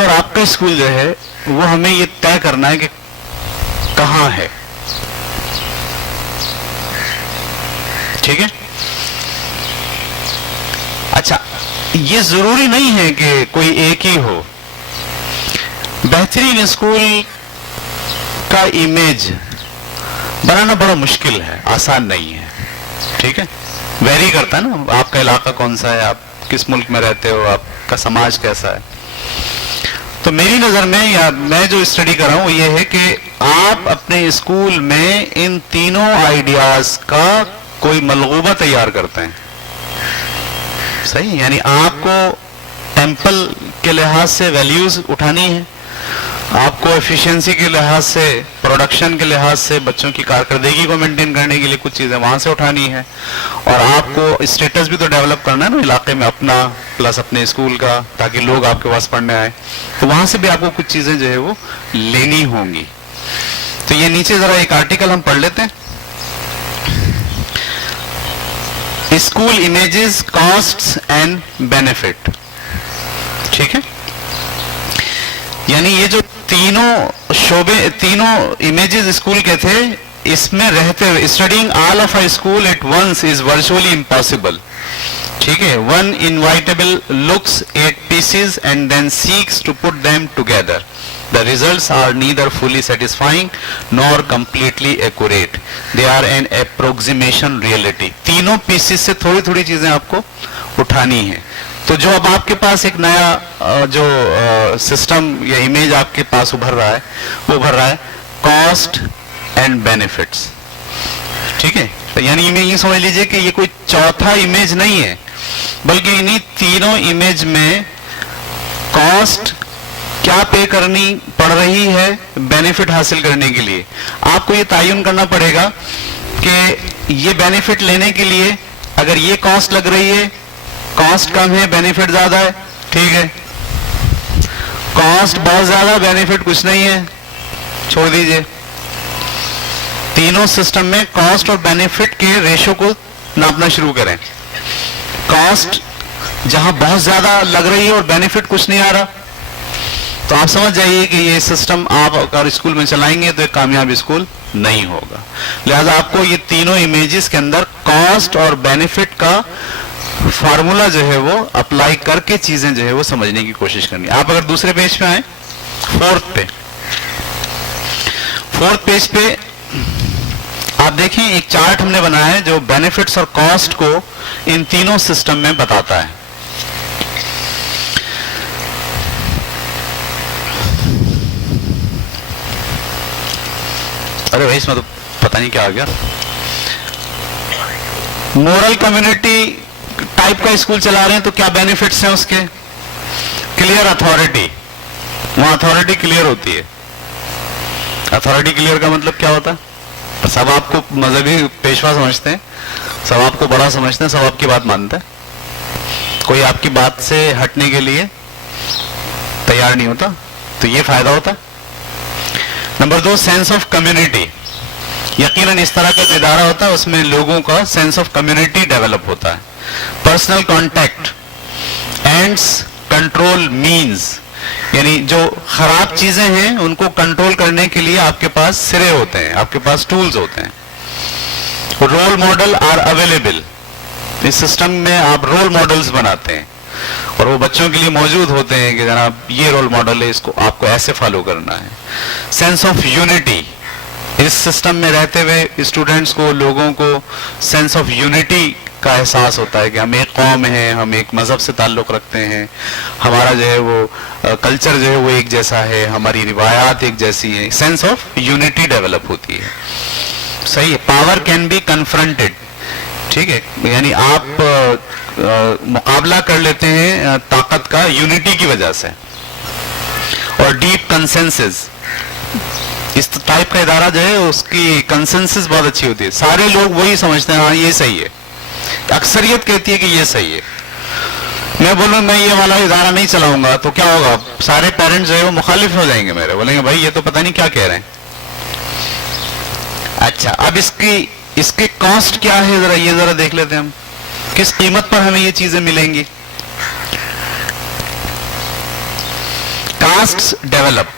اور آپ کا اسکول جو ہے وہ ہمیں یہ طے کرنا ہے کہ کہاں ہے. ٹھیک ہے. اچھا یہ ضروری نہیں ہے کہ کوئی ایک ہی ہو. بہترین اسکول کا امیج بنانا بڑا مشکل ہے, آسان نہیں ہے. ٹھیک ہے, ویری کرتا ہے نا, آپ کا علاقہ کون سا ہے, آپ کس ملک میں رہتے ہو, آپ کا سماج کیسا ہے. تو میری نظر میں یا میں جو اسٹڈی کر رہا ہوں وہ یہ ہے کہ آپ اپنے اسکول میں ان تینوں آئیڈیاز کا کوئی ملغوبہ تیار کرتے ہیں. صحیح, یعنی آپ کو ٹیمپل کے لحاظ سے ویلیوز اٹھانی ہے, آپ کو ایفیشنسی کے لحاظ سے, پروڈکشن کے لحاظ سے, بچوں کی کارکردگی کو مینٹین کرنے کے لیے کچھ چیزیں وہاں سے اٹھانی ہے, اور آپ کو اسٹیٹس بھی تو ڈیولپ کرنا ہے نا علاقے میں اپنا پلس اپنے اسکول کا, تاکہ لوگ آپ کے پاس پڑھنے آئے. تو وہاں سے بھی آپ کو کچھ چیزیں جو ہے وہ لینی ہوں گی. تو یہ نیچے ذرا ایک آرٹیکل ہم پڑھ لیتے ہیں. School images, casts and benefit. ٹھیک ہے, یعنی یہ جو تینوں شعبے, تینوں امیجز اسکول کے تھے, اس میں رہتے ہوئے studying all of a school at once is virtually impossible. ٹھیک ہے, one inevitably looks at pieces and then seeks to put them together. The results are neither fully satisfying nor completely accurate. They are an approximation reality. تینوں pieces سے تھوڑی تھوڑی چیزیں آپ کو اٹھانی ہیں. تو جو اب آپ کے پاس ایک نیا جو سسٹم یا امیج آپ کے پاس ابھر رہا ہے, وہ ابھر رہا ہے کاسٹ اینڈ بینیفٹس. ٹھیک ہے, یعنی یہ سمجھ لیجئے کہ یہ کوئی چوتھا امیج نہیں ہے, بلکہ انہی تینوں امیج میں کاسٹ کیا پے کرنی پڑ رہی ہے بینیفٹ حاصل کرنے کے لیے. آپ کو یہ تعین کرنا پڑے گا کہ یہ بینیفٹ لینے کے لیے اگر یہ کاسٹ لگ رہی ہے, کاسٹ کم ہے بینیفٹ زیادہ ہے. ٹھیک ہے, کاسٹ بہت زیادہ بینیفٹ کچھ نہیں ہے, چھوڑ دیجئے. تینوں سسٹم میں کاسٹ اور بینیفٹ کے ریشو کو ناپنا شروع کریں. کاسٹ جہاں بہت زیادہ لگ رہی ہے اور بینیفٹ کچھ نہیں آ رہا, تو آپ سمجھ جائیے کہ یہ سسٹم آپ اگر اسکول میں چلائیں گے تو ایک کامیاب اسکول نہیں ہوگا. لہذا آپ کو یہ تینوں امیجز کے اندر کاسٹ اور بینیفٹ کا فارمولا جو ہے وہ اپلائی کر کے چیزیں جو ہے وہ سمجھنے کی کوشش کرنی. آپ اگر دوسرے پیج پہ آئیں, فورتھ پیج پہ آپ دیکھیں ایک چارٹ ہم نے بنایا ہے جو بینیفٹس اور کاسٹ کو ان تینوں سسٹم میں بتاتا ہے. ارے بھائی اس میں تو پتہ نہیں کیا آ گیا. مورل کمیونٹی ٹائپ کا اسکول چلا رہے ہیں تو کیا بینیفٹس ہیں اس کے؟ کلیئر اتھارٹی, وہاں اتھارٹی کلیئر ہوتی ہے. اتھارٹی کلیئر کا مطلب کیا ہوتا ہے؟ سب آپ کو مذہبی پیشوا سمجھتے ہیں, سب آپ کو بڑا سمجھتے ہیں, سب آپ کی بات مانتے ہیں, کوئی آپ کی بات سے ہٹنے کے لیے تیار نہیں ہوتا. تو یہ فائدہ ہوتا ہے. Number 2, sense of community. یقیناً اس طرح کا ادارہ ہوتا ہے اس میں لوگوں کا سینس آف کمیونٹی ڈیولپ ہوتا ہے. Personal contact, ends control means, یعنی جو خراب چیزیں ہیں ان کو کنٹرول کرنے کے لیے آپ کے پاس سرے ہوتے ہیں, آپ کے پاس ٹولز ہوتے ہیں. Role model are available. اس سسٹم میں آپ رول ماڈلز بناتے ہیں اور وہ بچوں کے لیے موجود ہوتے ہیں کہ جناب یہ رول ماڈل ہے, اس کو آپ کو ایسے فالو کرنا ہے. Sense of unity. اس سسٹم میں رہتے ہوئے اسٹوڈنٹس کو, لوگوں کو سینس آف یونٹی کا احساس ہوتا ہے کہ ہم ایک قوم ہیں, ہم ایک مذہب سے تعلق رکھتے ہیں, ہمارا جو ہے وہ کلچر جو ہے وہ ایک جیسا ہے, ہماری روایات ایک جیسی ہیں. سینس آف یونٹی ڈیولپ ہوتی ہے. صحیح ہے. Power can be confronted. ٹھیک ہے, یعنی آپ مقابلہ کر لیتے ہیں طاقت کا یونٹی کی وجہ سے. اور ڈیپ کنسنسس. اس ٹائپ کا ادارہ جو ہے اس کی کنسنسس بہت اچھی ہوتی ہے, سارے لوگ وہی سمجھتے ہیں ہاں یہ صحیح ہے, اکثریت کہتی ہے کہ یہ صحیح ہے. میں بولوں میں یہ والا ادارہ نہیں چلاؤں گا تو کیا ہوگا, سارے پیرنٹس جو ہے وہ مخالف ہو جائیں گے میرے, بولیں گے بھائی یہ تو پتہ نہیں کیا کہہ رہے ہیں. اچھا, اب اس کی کاسٹ کیا ہے ذرا دیکھ لیتے ہیں ہم, کس قیمت پر ہمیں یہ چیزیں ملیں گی. castes develop.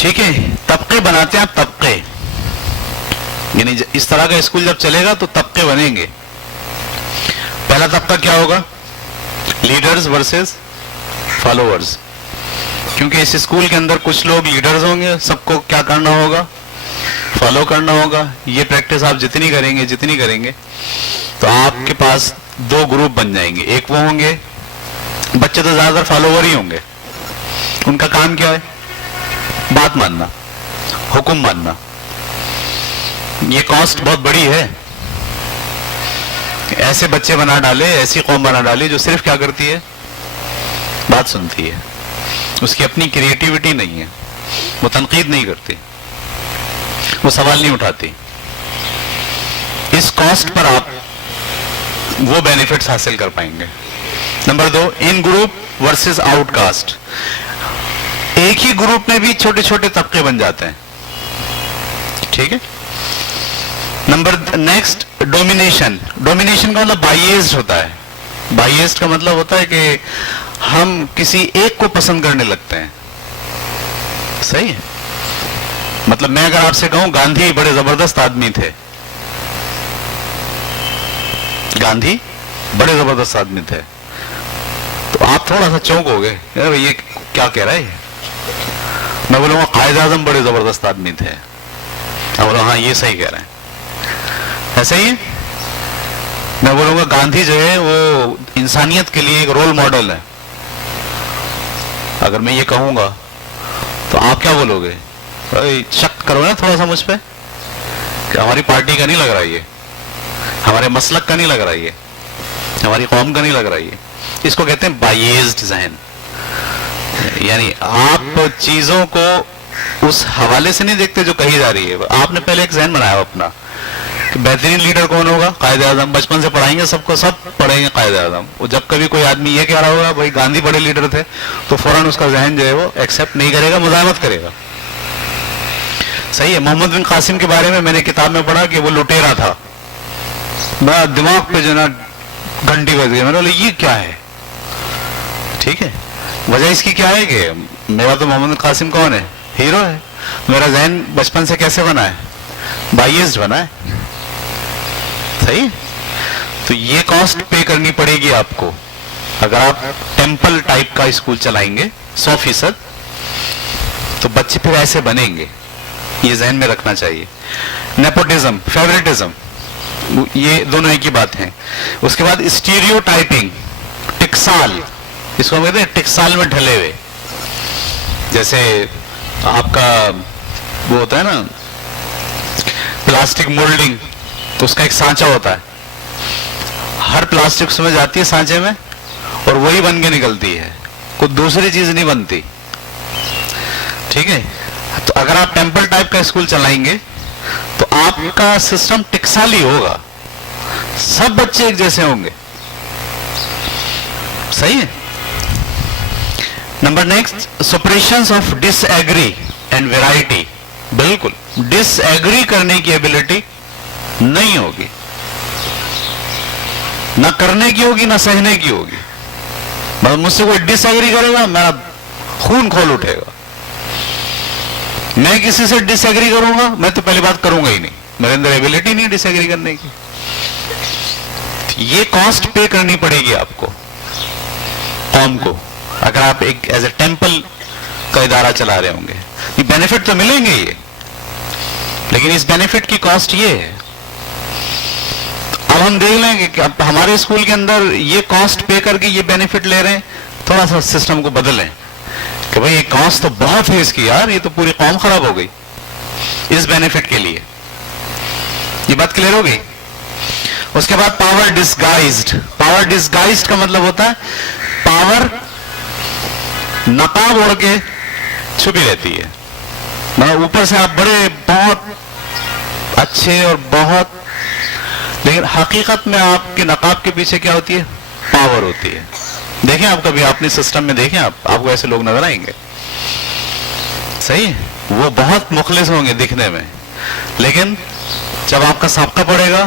ٹھیک ہے, طبقے بناتے ہیں آپ, طبقے, یعنی اس طرح کا اسکول جب چلے گا تو طبقے بنیں گے. پہلا طبقہ کیا ہوگا؟ Leaders versus followers. کیونکہ اس اسکول کے اندر کچھ لوگ لیڈرز ہوں گے, سب کو کیا کرنا ہوگا؟ فالو کرنا ہوگا. یہ پریکٹس آپ جتنی کریں گے تو آپ کے پاس دو گروپ بن جائیں گے. ایک وہ ہوں گے, بچے تو زیادہ تر فالوور ہی ہوں گے, ان کا کام کیا ہے؟ بات ماننا, حکم ماننا. یہ کاسٹ بہت بڑی ہے. ایسے بچے بنا ڈالے, ایسی قوم بنا ڈالی جو صرف کیا کرتی ہے؟ بات سنتی ہے. اس کی اپنی کریٹیوٹی نہیں ہے, وہ تنقید نہیں کرتی, وہ سوال نہیں اٹھاتی. اس کاسٹ پر آپ وہ بینیفٹس حاصل کر پائیں گے. نمبر 2, ان گروپ ورسز آؤٹ کاسٹ. ایک ہی گروپ میں بھی چھوٹے چھوٹے طبقے بن جاتے ہیں. ٹھیک ہے. Number next, domination. ڈومینیشن کا مطلب بائیسڈ ہوتا ہے. بائیسڈ کا مطلب ہوتا ہے کہ ہم کسی ایک کو پسند کرنے لگتے ہیں. صحیح ہے. مطلب میں اگر آپ سے کہوں گاندھی بڑے زبردست آدمی تھے, گاندھی بڑے زبردست آدمی تھے, تو آپ تھوڑا سا چونکو گے, یہ کیا کہہ رہا ہے. میں بولوں گا قائد اعظم بڑے زبردست آدمی تھے, میں بولوں ہاں یہ صحیح کہہ رہے ہیں. ایسا ہی ہے. میں بولوں گا گاندھی جو ہے وہ انسانیت کے لیے ایک رول ماڈل ہے. اگر میں یہ کہوں گا تو آپ کیا بولو گے؟ شک کرو نا تھوڑا سا مجھ پہ کہ ہماری پارٹی کا نہیں لگ رہا, یہ ہمارے مسلک کا نہیں لگ رہا, یہ ہماری قوم کا نہیں لگ رہا. یہ اس کو کہتے ہیں بائیسڈ ذہن. یعنی آپ چیزوں کو اس حوالے سے نہیں دیکھتے جو کہی جا رہی ہے. آپ نے پہلے ایک ذہن بنایا اپنا کہ بہترین لیڈر کون ہوگا؟ قائد اعظم. بچپن سے پڑھائیں گے سب کو, سب پڑھیں گے قائد اعظم. وہ جب کبھی کوئی آدمی یہ کہہ رہا ہوگا بھائی گاندھی بڑے لیڈر تھے, تو فوراً اس کا ذہن جو ہے وہ ایکسیپٹ نہیں کرے گا, مزاحمت کرے گا. صحیح ہے. محمد بن قاسم کے بارے میں نے کتاب میں پڑھا کہ وہ لٹیرا تھا. میرا دماغ پہ جو نا گھنٹی بج گئی, میں نے بولا یہ کیا ہے. ٹھیک ہے. وجہ اس کی کیا ہے کہ میرا تو محمد بن قاسم کون ہے؟ ہیرو ہے. میرا ذہن بچپن سے کیسے بنا ہے؟ بائیسڈ بنا ہے. صحیح. تو یہ کاسٹ پے کرنی پڑے گی آپ کو اگر آپ ٹیمپل ٹائپ کا اسکول چلائیں گے 100%, تو بچے پھر ایسے بنیں گے. یہ ذہن میں رکھنا چاہیے. نیپوٹزم, فیوریٹزم, یہ دونوں ایک ہی بات ہیں. اس کے بعد اسٹیریو ٹائپنگ, ٹکسال. اس کو ہم کہتے ہیں ٹکسال میں ڈھلے ہوئے. جیسے آپ کا وہ ہوتا ہے نا پلاسٹک مولڈنگ, تو اس کا ایک سانچہ ہوتا ہے. ہر پلاسٹک اس میں جاتی ہے سانچے میں, اور وہی بن کے نکلتی ہے, کوئی دوسری چیز نہیں بنتی. ٹھیک ہے. تو اگر آپ ٹیمپل ٹائپ کا اسکول چلائیں گے تو آپ کا سسٹم ٹکسالی ہوگا, سب بچے ایک جیسے ہوں گے. صحیح ہے. Number next, suppressions of disagree and variety. بالکل ڈس ایگری کرنے کی ایبلٹی نہیں ہوگی, نہ کرنے کی ہوگی نہ سہنے کی ہوگی. مطلب مجھ سے کوئی ڈس ایگری کرے گا میرا خون کھول اٹھے گا. میں کسی سے ڈس ایگری کروں گا, میں تو پہلی بات کروں گا ہی نہیں, میرے اندر ایبلٹی نہیں ڈس ایگری کرنے کی. یہ کاسٹ پے کرنی پڑے گی آپ کو, قوم کو, اگر آپ ایک ایز اے ٹیمپل کا ادارہ چلا رہے ہوں گے. یہ بینیفٹ تو ملیں گے یہ, لیکن اس بینیفٹ کی کاسٹ یہ ہے. اب ہم دیکھ لیں کہ اب ہمارے اسکول کے اندر یہ کاسٹ پے کر کے یہ بینیفٹ لے رہے ہیں, تھوڑا سا سسٹم کو بدلیں کہ بھئی یہ کاسٹ تو بہت ہے اس کی یار, یہ تو پوری قوم خراب ہو گئی اس بینیفٹ کے لیے. یہ بات کلیئر ہو گئی. اس کے بعد پاور ڈسگائزڈ. پاور ڈسگائزڈ کا مطلب ہوتا ہے پاور نقاب اوڑھ کے چھپی رہتی ہے. مطلب اوپر سے آپ بڑے بہت اچھے اور بہت, لیکن حقیقت میں آپ کے نقاب کے پیچھے کیا ہوتی ہے؟ پاور ہوتی ہے. دیکھیں آپ کبھی اپنے سسٹم میں دیکھیں, آپ کو ایسے لوگ نظر آئیں گے. صحیح. وہ بہت مخلص ہوں گے دکھنے میں, لیکن جب آپ کا سابقہ پڑے گا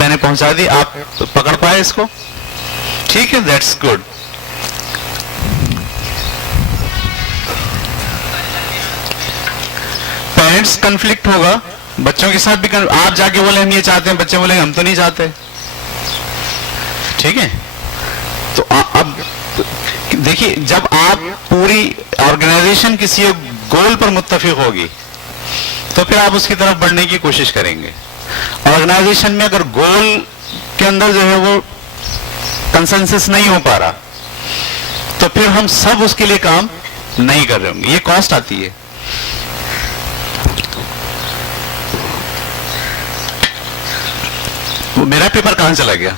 میں نے پہنچا دی, آپ پکڑ پائے اس کو, ٹھیک ہے, دیٹس گڈ. پیرنٹس کنفلکٹ ہوگا, بچوں کے ساتھ بھی آپ جا کے بولے ہم یہ چاہتے ہیں, بچے بولے ہم تو نہیں چاہتے, ٹھیک ہے. تو اب دیکھیے, جب آپ پوری آرگنائزیشن کسی گول پر متفق ہوگی تو پھر آپ اس کی طرف بڑھنے کی کوشش کریں گے. آرگنائزیشن میں اگر گول کے اندر جو ہے وہ کنسنسس نہیں ہو پا رہا تو پھر ہم سب اس کے لیے کام نہیں کر رہے ہوں گے, یہ کاسٹ آتی ہے. میرا پیپر کہاں چلا گیا؟